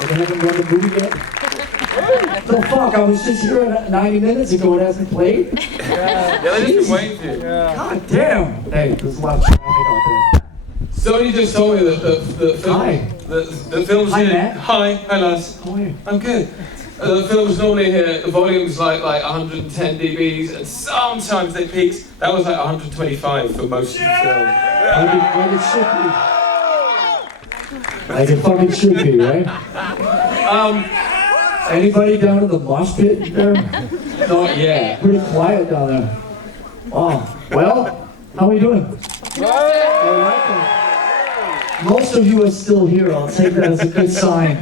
They haven't run the movie yet? The fuck, I was just here 90 minutes ago and it hasn't played? Yeah, they just been waiting for you. God damn! Hey, there's a lot of traffic out there. Somebody just told me that the film... Hi. The film's Hi, here. Matt. Hi Lars. How are you? I'm good. The film's normally here, the volume's like 110 dBs, and sometimes they peaks. That was like 125 for most of the film. Like it should be. Like it fucking should be, right? Anybody down in the mosh pit there? Not yet. Pretty quiet down there. Wow. Well, how are you doing? All right then. Most of you are still here. I'll take that as a good sign.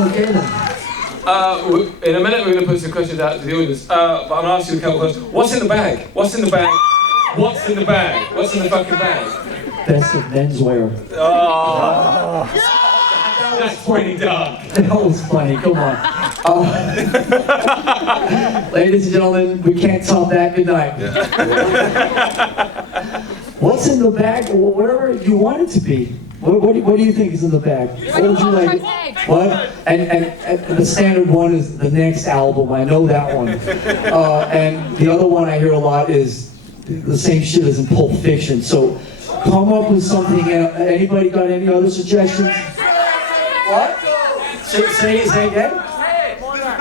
Okay then. In a minute we're going to put some questions out to the audience, but I'm going to ask you a couple questions. What's in the bag? What's in the bag? What's in the bag? What's in the fucking bag? Best of menswear. Oh, that's pretty dark. That was funny, come on. Ladies and gentlemen, we can't top that. Good night. What's in the bag? Well, whatever you want it to be. What do you think is in the bag? What would you like? What? And the standard one is the next album. I know that one. And the other one I hear a lot is the same shit as in Pulp Fiction. So come up with something. Anybody got any other suggestions? What? Say again? The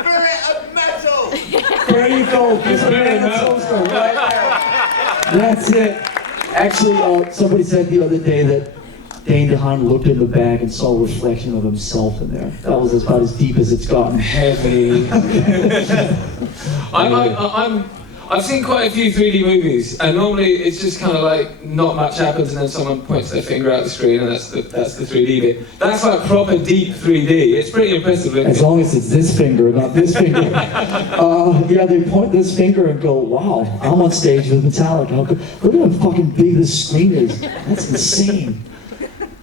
spirit of metal! There you go. Give it a toaster, right? That's it. Actually, somebody said the other day that Dane DeHaan looked in the bag and saw a reflection of himself in there. That was about as deep as it's gotten. Heavy. I've seen quite a few 3D movies, and normally it's just kind of like not much happens, and then someone points their finger out the screen, and that's the 3D bit. That's like proper deep 3D. It's pretty impressive. As long as it's this finger, not this finger. Yeah, they point this finger and go, "Wow, I'm on stage with Metallica. Look at how fucking big this screen is. That's insane."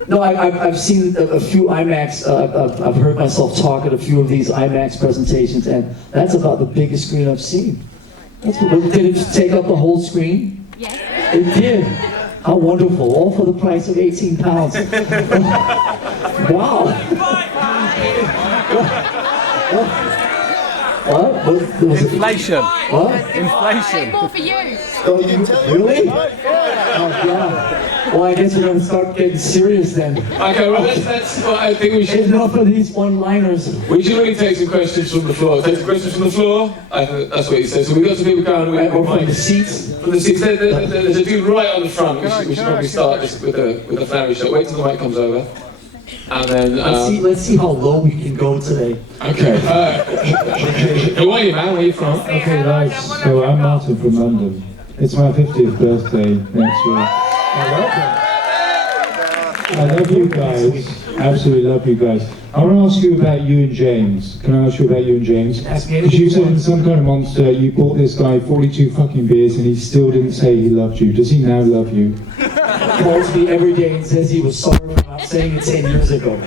No, I've seen a few IMAX, I've heard myself talk at a few of these IMAX presentations, and that's about the biggest screen I've seen. Did it just take up the whole screen? Yes. It did. How wonderful. All for the price of 18 pounds. Wow. What? Inflation. What? Inflation. More for you. Oh, really? Oh, God. Well, I guess we're going to start getting serious then. Okay, well, that's what I think we should... Enough of these one-liners. We should really take some questions from the floor. Take some questions from the floor? I think that's what you said. So we've got some people going... Or from the seats. From the seats. There's a dude right on the front. We should probably start just with a flowery shot. Wait till the mic comes over. And then... Let's see how low we can go today. Okay. Who are you, man? Where are you from? Okay, guys. So I'm Martin from London. It's my 50th birthday next week. I love you guys. Absolutely love you guys. I want to ask you about you and James. Can I ask you about you and James? Because you said in Some Kind of Monster you bought this guy 42 fucking beers and he still didn't say he loved you. Does he now love you? He calls me every day and says he was sorry for not saying it 10 years ago.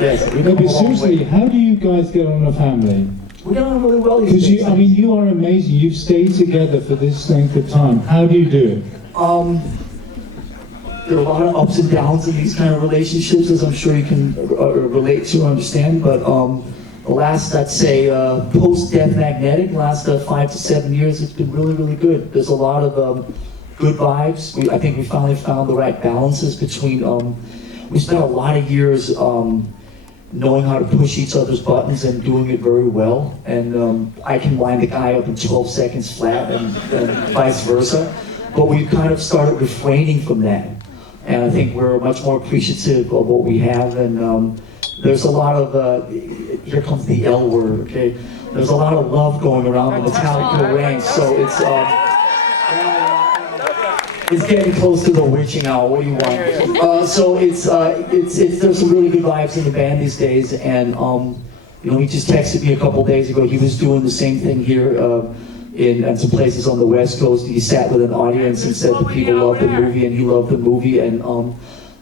Yes. No, but seriously, how do you guys get on a family? We get on really well these Because days. you are amazing. You've stayed together for this length of time. How do you do it? There are a lot of ups and downs in these kind of relationships, as I'm sure you can relate to and understand. But the last, I'd say, post-death magnetic, last 5 to 7 years, it's been really, really good. There's a lot of good vibes. I think we finally found the right balances between. We spent a lot of years knowing how to push each other's buttons and doing it very well. And I can wind a guy up in 12 seconds flat, and vice versa. But we've kind of started refraining from that. And I think we're much more appreciative of what we have, and there's a lot of, here comes the L word, okay? There's a lot of love going around the Metallica range, so it's getting close to the witching hour. What do you want? So there's some really good vibes in the band these days, and you know, he just texted me a couple days ago. He was doing the same thing here in some places on the West Coast. He sat with an audience and said that people loved the movie, and he loved the movie, and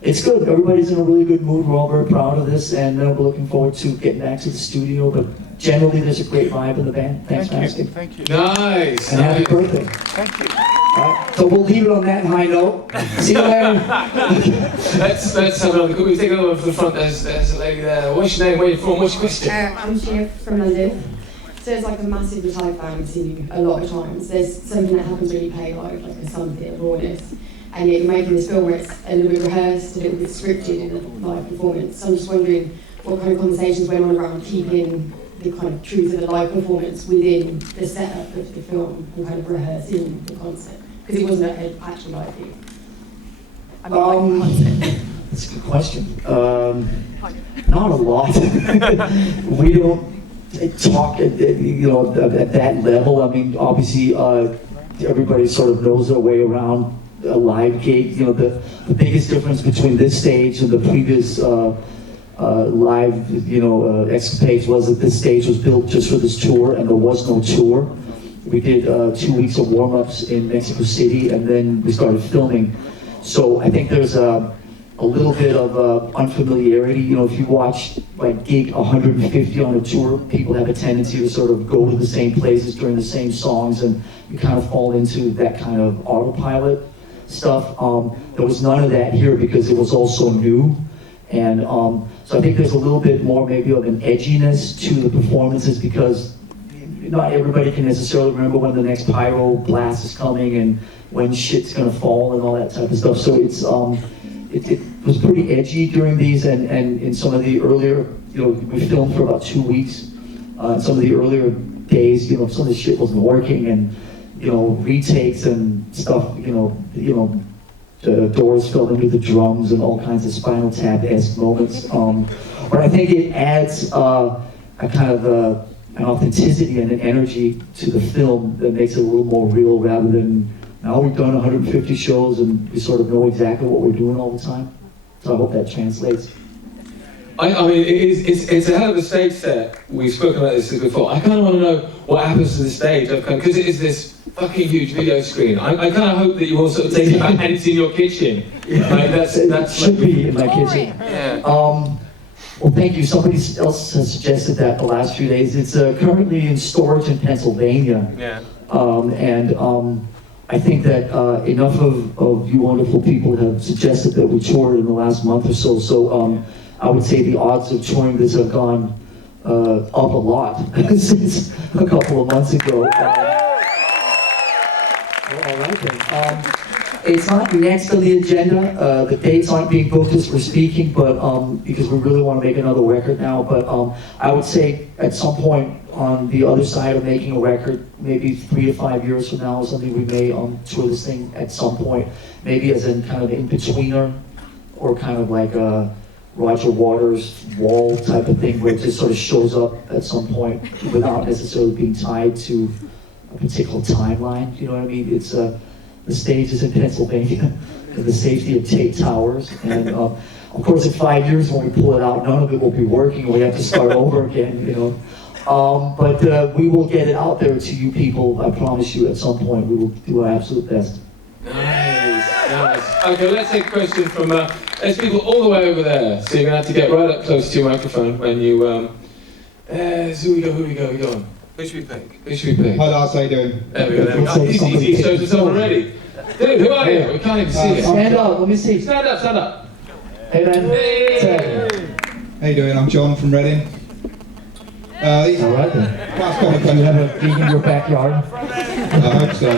it's good. Everybody's in a really good mood. We're all very proud of this, and we're looking forward to getting back to the studio. But generally there's a great vibe in the band. Thanks for asking. Thank you. Nice. And happy nice. birthday. Thank you. All right, so we'll leave it on that high note. See you later. Let's have another. Could we take it over to the front? There's a lady there. What's your name? Where are you from? What's your question? I'm Shiv from London. So it's like a massive Metallica fan. I've seen you a lot of times. There's something that happens when you play live, like a something of rawness. And yet you're making this film where it's a little bit rehearsed, a little bit scripted in a live performance. So I'm just wondering what kind of conversations went on around keeping the kind of truth of the live performance within the setup of the film and kind of rehearsing the concept. Because it wasn't an actual live thing. I mean, like concept. That's a good question. Not a lot. We don't talk at that level. I mean, obviously, everybody sort of knows their way around a live gig. The biggest difference between this stage and the previous live, escapades was that this stage was built just for this tour, and there was no tour. We did 2 weeks of warm-ups in Mexico City, and then we started filming. So I think there's a little bit of unfamiliarity. If you watch like gig 150 on a tour, people have a tendency to sort of go to the same places during the same songs, and you kind of fall into that kind of autopilot stuff. There was none of that here because it was all so new. And so I think there's a little bit more maybe of an edginess to the performances because not everybody can necessarily remember when the next pyro blast is coming and when shit's gonna fall and all that type of stuff. So it's it was pretty edgy during these, and in some of the earlier, we filmed for about 2 weeks. Some of the earlier days, some of the shit wasn't working, and retakes and stuff, the doors fell into the drums and all kinds of Spinal Tap-esque moments. But I think it adds a kind of an authenticity and an energy to the film that makes it a little more real rather than now we've done 150 shows and we sort of know exactly what we're doing all the time. So I hope that translates. I mean, it's a hell of a stage set. We've spoken about this before. I kind of want to know what happens to the stage, because it is this fucking huge video screen. I kind of hope that you also take it back and it's in your kitchen. Like, that should be in my kitchen. Yeah. Well, thank you. Somebody else has suggested that the last few days. It's currently in storage in Pennsylvania. Yeah. I think that enough of you wonderful people have suggested that we tour in the last month or so. So I would say the odds of touring this have gone up a lot since a couple of months ago. All right then. It's not next on the agenda. The dates aren't being booked as we're speaking, but because we really want to make another record now. But I would say at some point on the other side of making a record, maybe 3 to 5 years from now or something, we may tour this thing at some point, maybe as in kind of in-betweener, or kind of like a Roger Waters wall type of thing where it just sort of shows up at some point without necessarily being tied to a particular timeline. You know what I mean? It's the stage is in Pennsylvania, in the safety of Tate Towers, and of course in 5 years when we pull it out, none of it will be working, and we have to start over again, But we will get it out there to you people. I promise you. At some point, we will do our absolute best. Nice. Okay, let's take a question from there's people all the way over there, so you're gonna have to get right up close to your microphone when you. Who we go on? Who should we pick? Hi Lars, how you doing? There we go. He shows us already. Dude, who are you? We can't even see you. Stand up. Let me see. Stand up. Hey man. Hey. How you doing? I'm John from Reading. All right then. Do you have a gig in your backyard? I hope so.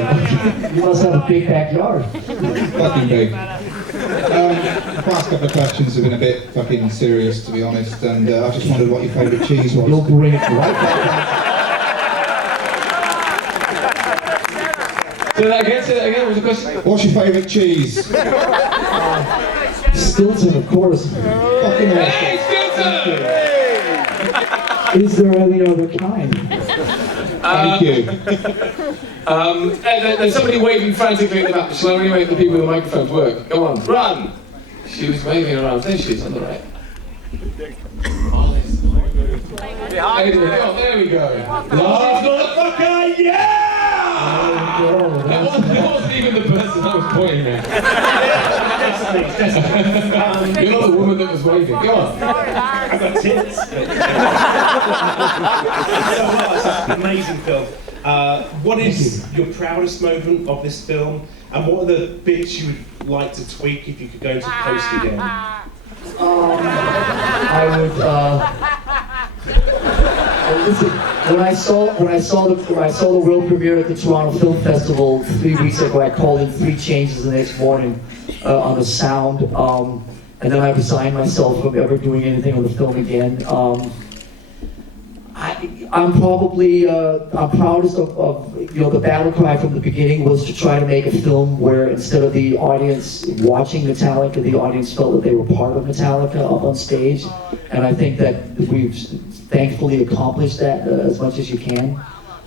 You must have a big backyard. Fucking big. The past couple of questions have been a bit fucking serious, to be honest, and I just wondered what your favourite cheese was. You'll bring it right back. Say that again, what's the question? What's your favourite cheese? Stilton, of course. Fucking awesome. Hey, Stilton! Is there any other kind? Thank you. There's somebody waving frantically at the back. Shall I really make the people with the microphones work? Go on, run! She was waving around. There she is on the right. There we go. Lars, motherfucker, yeah! That wasn't even the person I was pointing at. Definitely. You're not the woman that was waving. Go on. I've got tits. So, amazing film. What is your proudest moment of this film, and what are the bits you would like to tweak if you could go into post again? I would. Well, listen, when I saw the world premiere at the Toronto Film Festival 3 weeks ago, I called in 3 changes the next morning on the sound, and then I resigned myself from ever doing anything on the film again. I'm probably I'm proudest of the battle cry from the beginning was to try to make a film where instead of the audience watching Metallica, the audience felt that they were part of Metallica up on stage, and I think that we've thankfully accomplished that as much as you can.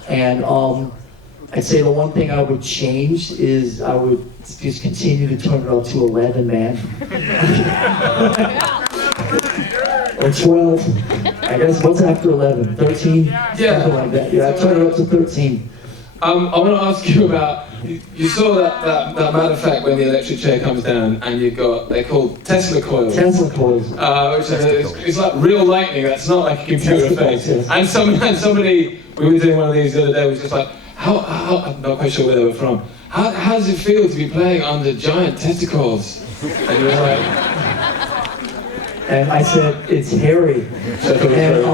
And I'd say the one thing I would change is I would just continue to turn it up to 11, man. Or 12. I guess what's after 11? 13? Yeah. Something like that. Yeah, turn it up to 13. I want to ask you about, you saw that matter of fact when the electric chair comes down and you've got, they're called Tesla coils. Tesla coils. Which is, it's like real lightning, that's not like a computer Tesla face. coils, yes. And somebody, we were doing one of these the other day, was just like, how I'm not quite sure where they were from. How does it feel to be playing under giant testicles? And he was like, And I said, it's hairy. And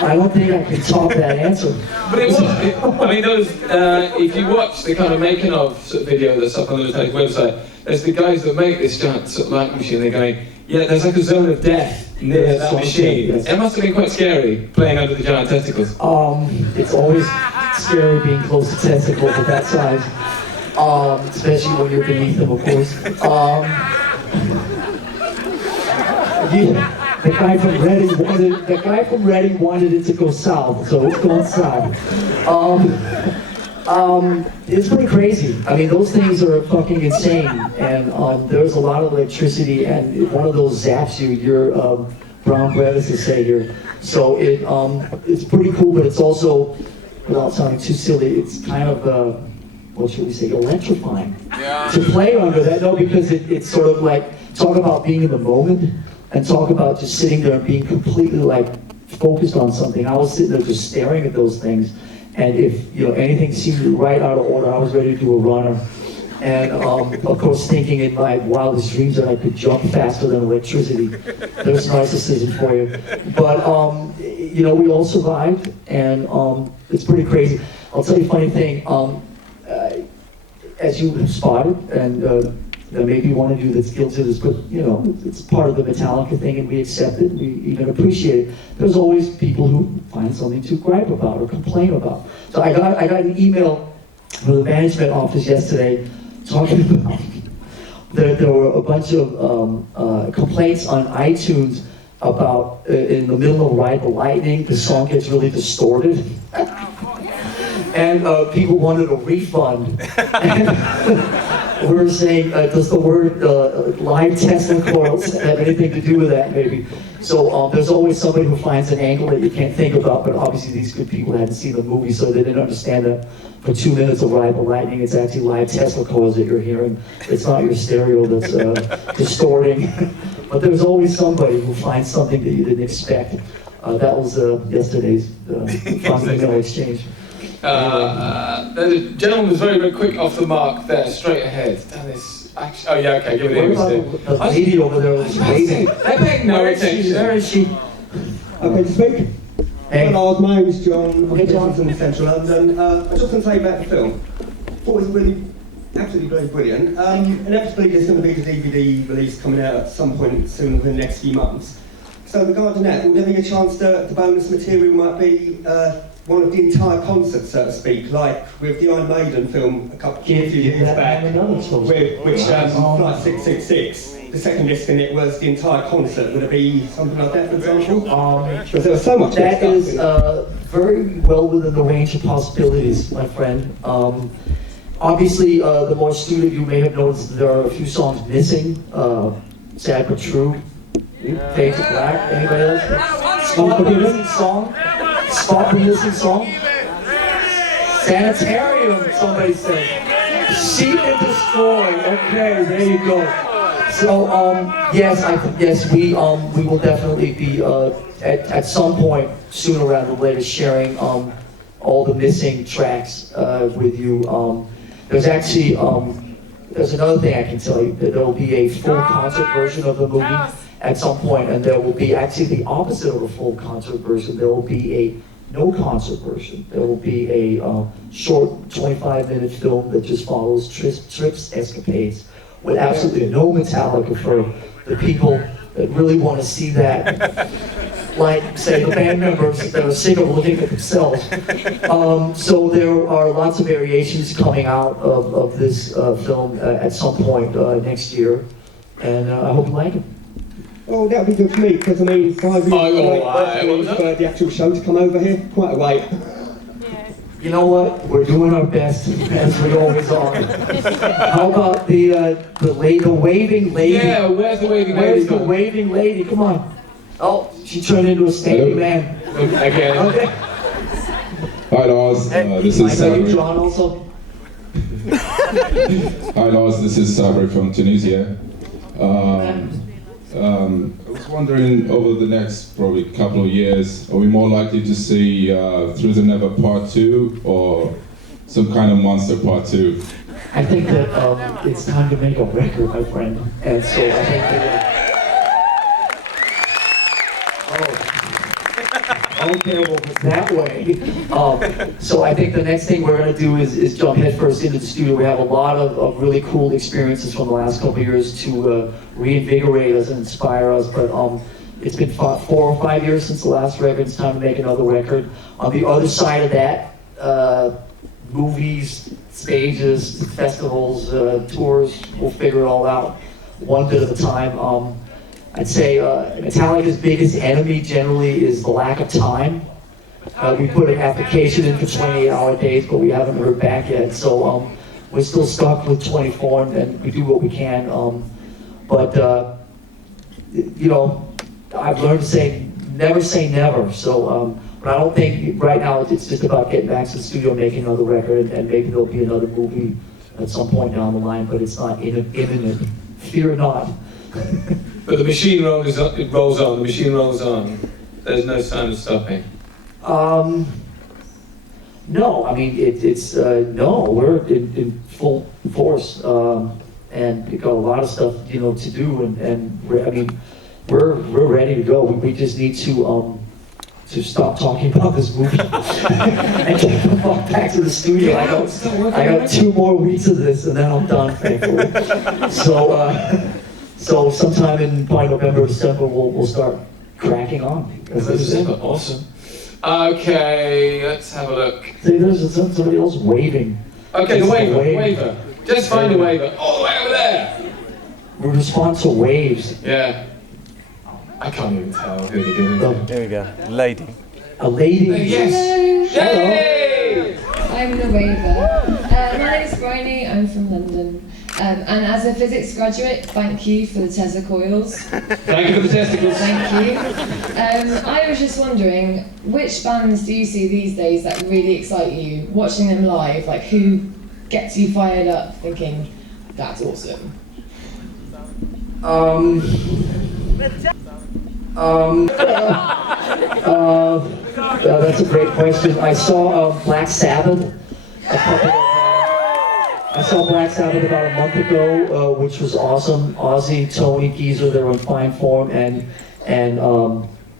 I don't think I can top that answer. but it was, I mean, those, if you watch the kind of making of sort of video that's up on the Metallica website, there's the guys that make this giant sort of light machine, they're going, yeah, there's like a zone of death near that machine. Yes. It must have been quite scary playing under the giant testicles. It's always scary being close to testicles of that size. Especially when you're beneath them, of course. Yeah, the guy from Reading wanted it to go south, so it's going south. It's pretty crazy. I mean, those things are fucking insane, and there's a lot of electricity, and if one of those zaps you, you're brown bread, as they say here. So it's pretty cool, but it's also, without sounding too silly, it's kind of what should we say, electrifying to play under that. No, because it's sort of like, talk about being in the moment. And talk about just sitting there and being completely like focused on something. I was sitting there just staring at those things, and if anything seemed right out of order, I was ready to do a runner. And of course, thinking in my wildest dreams that I could jump faster than electricity. There's narcissism for you. But we all survived, and it's pretty crazy. I'll tell you a funny thing. As you have spotted, and there may be one of you that's guilty of this, but it's part of the Metallica thing, and we accept it, we even appreciate it. There's always people who find something to gripe about or complain about. So I got an email from the management office yesterday talking about there were a bunch of complaints on iTunes about in the middle of Ride the Lightning, the song gets really distorted. And people wanted a refund. And we were saying, does the word live Tesla coils have anything to do with that, maybe? So there's always somebody who finds an angle that you can't think about, but obviously these good people hadn't seen the movie, so they didn't understand that for 2 minutes of Ride the Lightning, it's actually live Tesla coils that you're hearing. It's not your stereo that's distorting. But there's always somebody who finds something that you didn't expect. That was yesterday's fun email exchange. There's a gentleman who's very, very quick off the mark there, straight ahead. Down this. Oh yeah, okay, give it What a about the lady over there who's waiting? They're paying no attention. Where is she? Okay, to speak. Hey. Hello, my name is John. Hey, I'm John. from Central London. I just want to say about the film. I thought it was really, absolutely very brilliant. Inevitably, there's going to be the DVD release coming out at some point soon within the next few months. So regarding that, will there be a chance that the bonus material might be one of the entire concert, so to speak, like with the Iron Maiden film a few years back, which Flight 666, the second disc in it was the entire concert. Would it be something like that, for example? Because there was so much That good is stuff. very well within the range of possibilities, my friend. Obviously, the more student you may have noticed, there are a few songs missing. Sad but True, Fade to Black. Anybody else? Spot the missing song. Spot the missing song. Sanitarium, somebody said. Seek and Destroy. Okay, there you go. So yes, we will definitely be at some point sooner rather than later sharing all the missing tracks with you. There's actually there's another thing I can tell you, that there will be a full concert version of the movie at some point, and there will be actually the opposite of a full concert version. There will be a no concert version. There will be a short 25-minute film that just follows Tripp's escapades with absolutely no Metallica for the people that really want to see that. Like, say, the band members that are sick of looking at themselves. So there are lots of variations coming out of this film at some point next year, and I hope you like it. Oh, that would be good for me, because I mean, 5 years for the actual show to come over here, quite a wait. You know what? We're doing our best, as we always are. How about the waving lady? Yeah, where's the waving lady? Where's the waving lady? Come on. Oh, she turned into a stately man. Again. Okay. Hi Lars, this is I know you, John, also. Hi Lars, this is Sabri from Tunisia. I was wondering, over the next probably couple of years, are we more likely to see Through the Never Part 2 or some kind of Monster Part 2? I think that it's time to make a record, my friend. And so I think that... Okay, well, it's that way. So I think the next thing we're going to do is jump headfirst into the studio. We have a lot of really cool experiences from the last couple of years to reinvigorate us and inspire us. But it's been 4 or 5 years since the last record. It's time to make another record. On the other side of that, movies, stages, festivals, tours, we'll figure it all out one bit at a time. I'd say Metallica's biggest enemy generally is the lack of time. We put an application in for 28-hour days, but we haven't heard back yet. So we're still stuck with 24, and we do what we can. But you know, I've learned to say never. So, but I don't think right now it's just about getting back to the studio, making another record, and maybe there'll be another movie at some point down the line. But it's not imminent. Fear not. But the machine rolls on. The machine rolls on. There's no sign of stopping. No, I mean it's no. We're in full force, and we've got a lot of stuff to do, and we're ready to go. We just need to stop talking about this movie and get the fuck back to the studio. I got 2 more weeks of this, and then I'm done, thankfully. So sometime in probably November, December, we'll start cracking on. December, awesome. Okay, let's have a look. See, there's somebody else waving. Okay, the waiver. Just find a waiver. All the way over there. We respond to waves. Yeah. I can't even tell who they're doing. Here we go. Lady. A lady. Yes. Yay! I'm the waiver. My name is Bryony, I'm from London. And as a physics graduate, thank you for the Tesla coils. Thank you for the testicles. Thank you. I was just wondering, which bands do you see these days that really excite you? Watching them live, like who gets you fired up thinking, that's awesome? That's a great question. I saw Black Sabbath about a month ago, which was awesome. Ozzy, Tony, Geezer, they were in fine form, and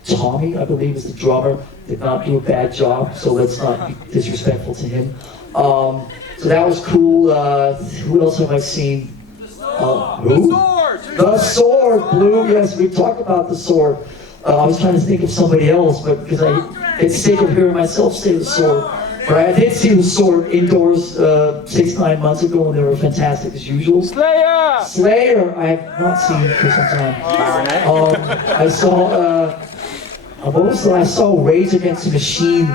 Tommy, I believe, is the drummer, did not do a bad job, so let's not be disrespectful to him. So that was cool. Who else have I seen? Who? The Sword, Blue. Yes, we talked about The Sword. I was trying to think of somebody else, but because I get sick of hearing myself say The Sword. But I did see The Sword indoors 6-9 months ago, and they were fantastic as usual. Slayer, I have not seen for some time. I saw I saw Rage Against the Machine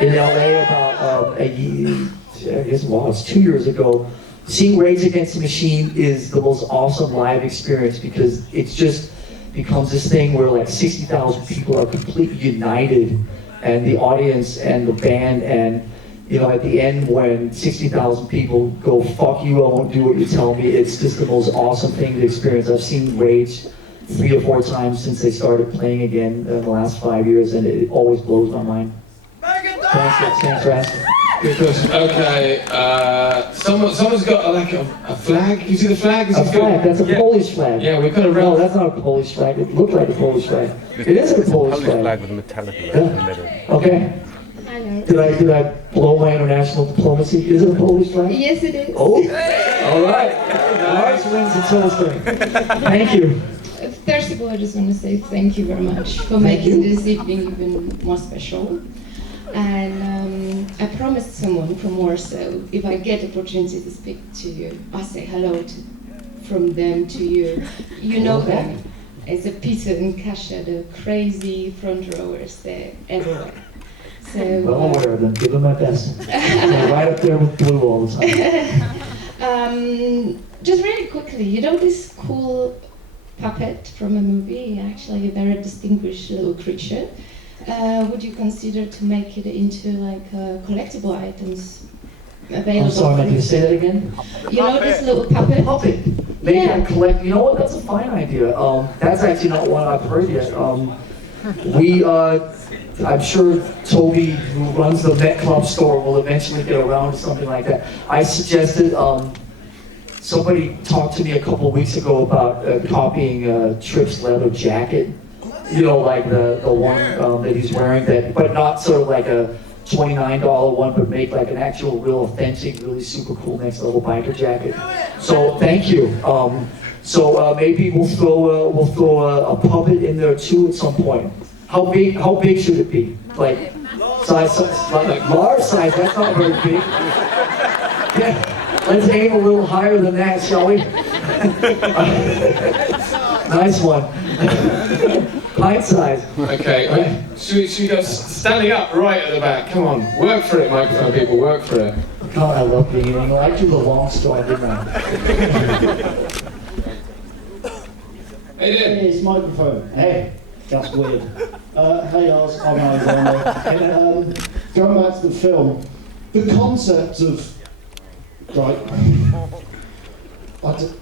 in LA about I guess it's 2 years ago. Seeing Rage Against the Machine is the most awesome live experience because it's just becomes this thing where like 60,000 people are completely united, and the audience and the band, and you know, at the end when 60,000 people go, fuck you, I won't do what you tell me, it's just the most awesome thing to experience. I've seen Rage 3 or 4 times since they started playing again in the last 5 years, and it always blows my mind. Thanks for asking. Okay, someone's got like a flag. You see the flag? A flag, that's a Polish flag. Yeah, we've got a No, that's not a Polish flag. It looked like a Polish flag. It isn't a Polish flag. with Metallica in the middle. Okay. Did I blow my international diplomacy? Is it a Polish flag? Yes, it is. Oh, all right. Lars wins the toaster. Thank you. First of all, I just want to say thank you very much for making this evening even more special. And I promised someone from Warsaw, if I get opportunity to speak to you, I say hello from them to you. You know them. It's a Peter and Kasia, the crazy front rowers. They're everywhere. So, Well aware of them. Give them my best. I'm right up there with Blue all the time. just really quickly, you know this cool puppet from a movie? Actually, a very distinguished little creature. Would you consider to make it into like collectible items available? I'm sorry, can you say that again? You know this little puppet? Puppet. Make it collect. You know what? That's a fine idea. That's actually not one I've heard yet. I'm sure Toby, who runs the Met Club store, will eventually get around to something like that. I suggested. Somebody talked to me a couple of weeks ago about copying Tripp's leather jacket. You know, like the one that he's wearing, but not sort of like a $29 one, but make like an actual, real authentic, really super cool next level biker jacket. So thank you. Maybe we'll throw a puppet in there too at some point. How big should it be? Like size, like Lars size? That's not very big. Yeah, let's aim a little higher than that, shall we? Nice one. Pint size. Okay, should we go standing up right at the back? Come on, work for it, microphone people, work for it. God, I love being here. I do the long story, didn't I? Hey, Hey, it's microphone. Hey, that's weird. Hey, Lars, I'm Alexander. Going back to the film, the concept of right. Okay,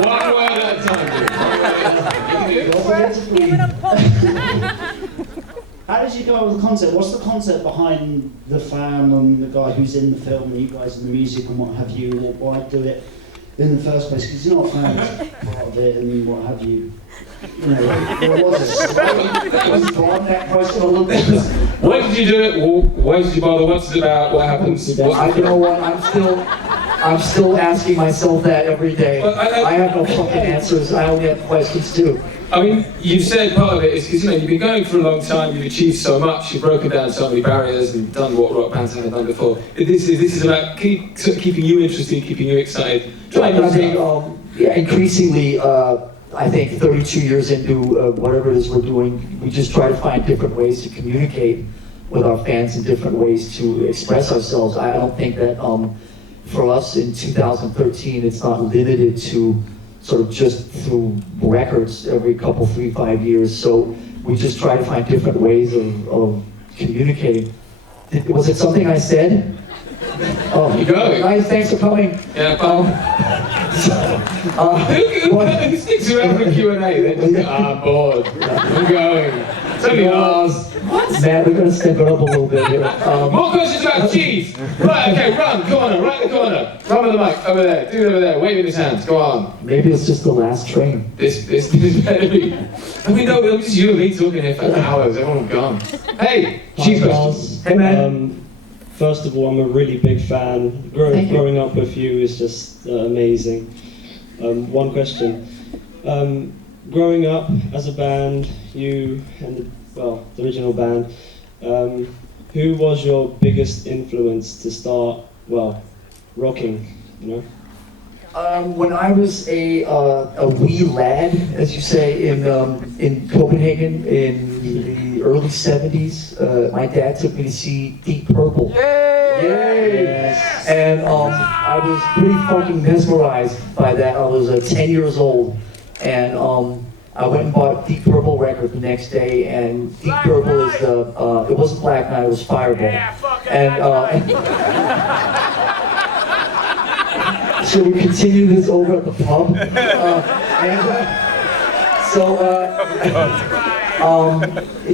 one word at a time. How did you go with the concept? What's the concept behind the fan and the guy who's in the film and you guys in the music and what have you? Or why do it in the first place? Because you're not fans part of it and what have you. You know, what was it? That question a little bit. Why did you do it? Why did you bother? What's it about? What happens? You know what? I'm still asking myself that every day. I have no fucking answers. I only have questions too. I mean, you said part of it is because you've been going for a long time. You've achieved so much. You've broken down so many barriers and done what rock bands haven't done before. This is about keeping you interested, keeping you excited. I think, increasingly. I think 32 years into whatever it is we're doing, we just try to find different ways to communicate with our fans and different ways to express ourselves. I don't think that for us in 2013, it's not limited to sort of just through records every couple, 3-5 years. So we just try to find different ways of communicating. Was it something I said? Oh, you go. Nice, thanks for coming. Yeah, who sticks around for Q&A? They just go, bored. I'm going. It's only Lars. Matt, we're going to step it up a little bit here. More questions about cheese. Right, okay, run, corner, right in the corner. Run with the mic, over there, dude over there, waving his hands, go on. Maybe it's just the last train. This better be. I mean, no, it was just you and me talking here for hours, everyone gone. Hey, cheese questions. Hey, man. First of all, I'm a really big fan. Growing up with you is just amazing. One question. Growing up as a band, you and the original band, who was your biggest influence to start, rocking, you know? When I was a wee lad, as you say, in Copenhagen in the early 70s, my dad took me to see Deep Purple. Yay! Yes. And I was pretty fucking mesmerized by that. I was 10 years old, and I went and bought Deep Purple record the next day, and Deep Purple is it wasn't Black Knight, it was Fireball. And should we continue this over at the pub?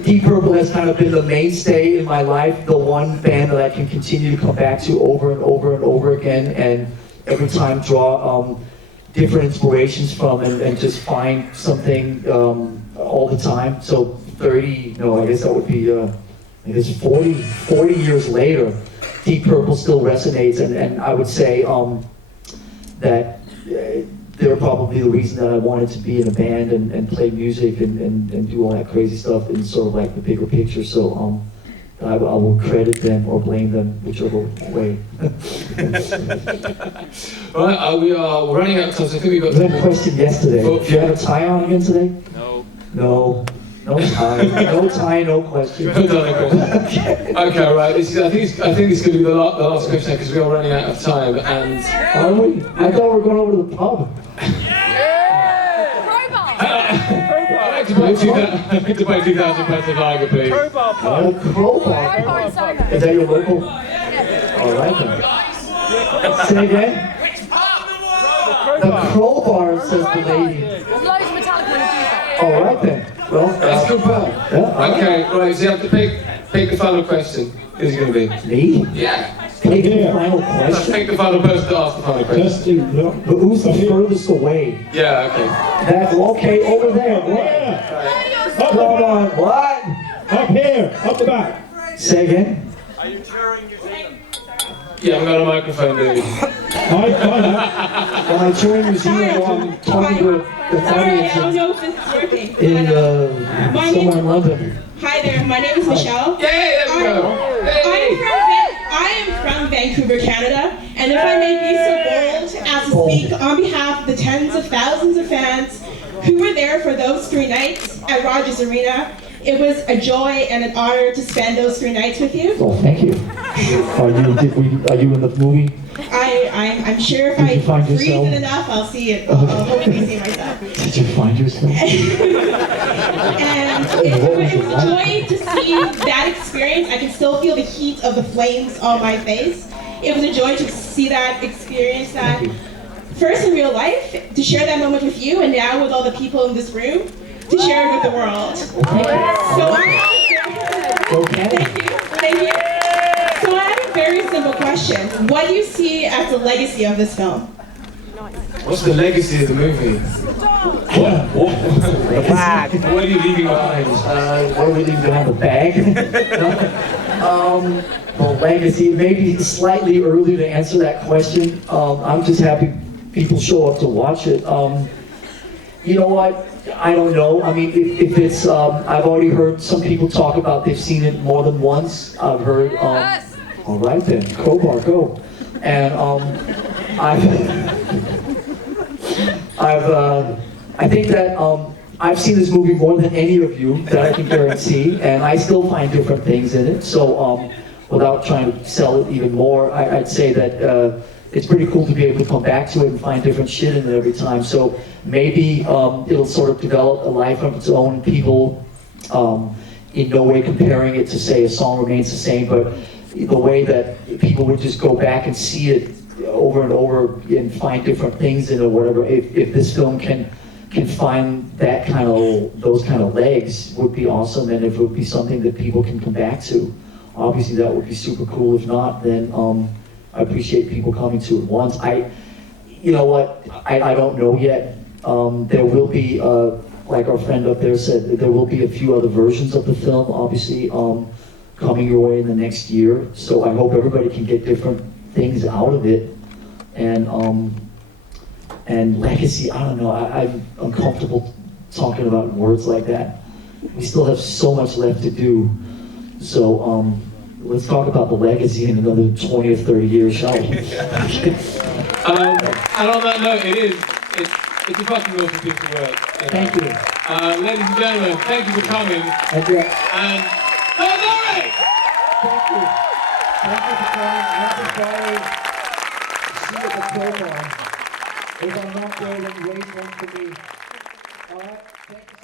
Deep Purple has kind of been the mainstay in my life, the one band that I can continue to come back to over and over and over again, and every time draw different inspirations from, and just find something all the time. So 30, no, I guess that would be, I guess 40 years later, Deep Purple still resonates, and I would say that they're probably the reason that I wanted to be in a band and play music and do all that crazy stuff in sort of like the bigger picture. So I will credit them or blame them, whichever way. Right, we are running out of time, so I think we've got... We had a question yesterday. Do you have a tie on again today? No. No. No tie. No tie, no question. Okay, right. This is, I think it's going to be the last question because we are running out of time. And are we? I thought we were going over to the pub. I'd like to buy 2,000 pounds of lager, please. Crowbar. Is that your local? All right then. Say again. The crowbar, says the lady. There's loads of Metallica. All right then. Well, that's good, pal. Yeah, okay, right. So you have to pick the final question. Who's it going to be? Me? Yeah. Pick the final question. Pick the final person to ask the final question. But who's the furthest away? Yeah. Okay. That's okay. Over there. Come on. What? Up here. Up the back. Say again. Are you touring New Zealand? Yeah, I've got a microphone, dude. Well, I'm touring New Zealand while I'm talking to the audience I don't know if it's working. in somewhere in London. Hi there, my name is Michelle. Yeah, there we go. I am from Vancouver, Canada, and if I may be so bold as to speak on behalf of the tens of thousands of fans who were there for those 3 nights at Rogers Arena, it was a joy and an honor to spend those 3 nights with you. Oh, thank you. Are you in the movie? I'm sure if I breathe it enough, I'll see it. I'll hopefully see myself. Did you find yourself? And it was a joy to see that experience. I can still feel the heat of the flames on my face. It was a joy to see that, experience that, first in real life, to share that moment with you, and now with all the people in this room, to share it with the world. So thank you. So I have a very simple question. What do you see as the legacy of this film? What's the legacy of the movie? What? What are you leaving behind? What are we leaving behind? The bag? The legacy, maybe slightly early to answer that question. I'm just happy people show up to watch it. You know what? I don't know. I mean, if it's, I've already heard some people talk about they've seen it more than once. I've heard, all right then, crowbar, go. And I think that I've seen this movie more than any of you that I can guarantee, and I still find different things in it. So without trying to sell it even more, I'd say that it's pretty cool to be able to come back to it and find different shit in it every time. So maybe it'll sort of develop a life of its own. People in no way comparing it to say a song remains the same, but the way that people would just go back and see it over and over and find different things in it or whatever. If this film can find that kind of, those kind of legs, would be awesome. And if it would be something that people can come back to, obviously that would be super cool. If not, then I appreciate people coming to it once. You know what, I don't know yet. There will be, like our friend up there said, there will be a few other versions of the film, obviously, coming your way in the next year. So I hope everybody can get different things out of it. And legacy, I don't know, I'm uncomfortable talking about words like that. We still have so much left to do. So let's talk about the legacy in another 20 or 30 years, shall we? And on that note, it's a fucking awesome piece of work. Thank you. Ladies and gentlemen, thank you for coming. Thank you. And Lars! Thank you. Thank you for coming. I'm sorry. See you at the program. If I'm not there, then raise one for me. All right? Thank you.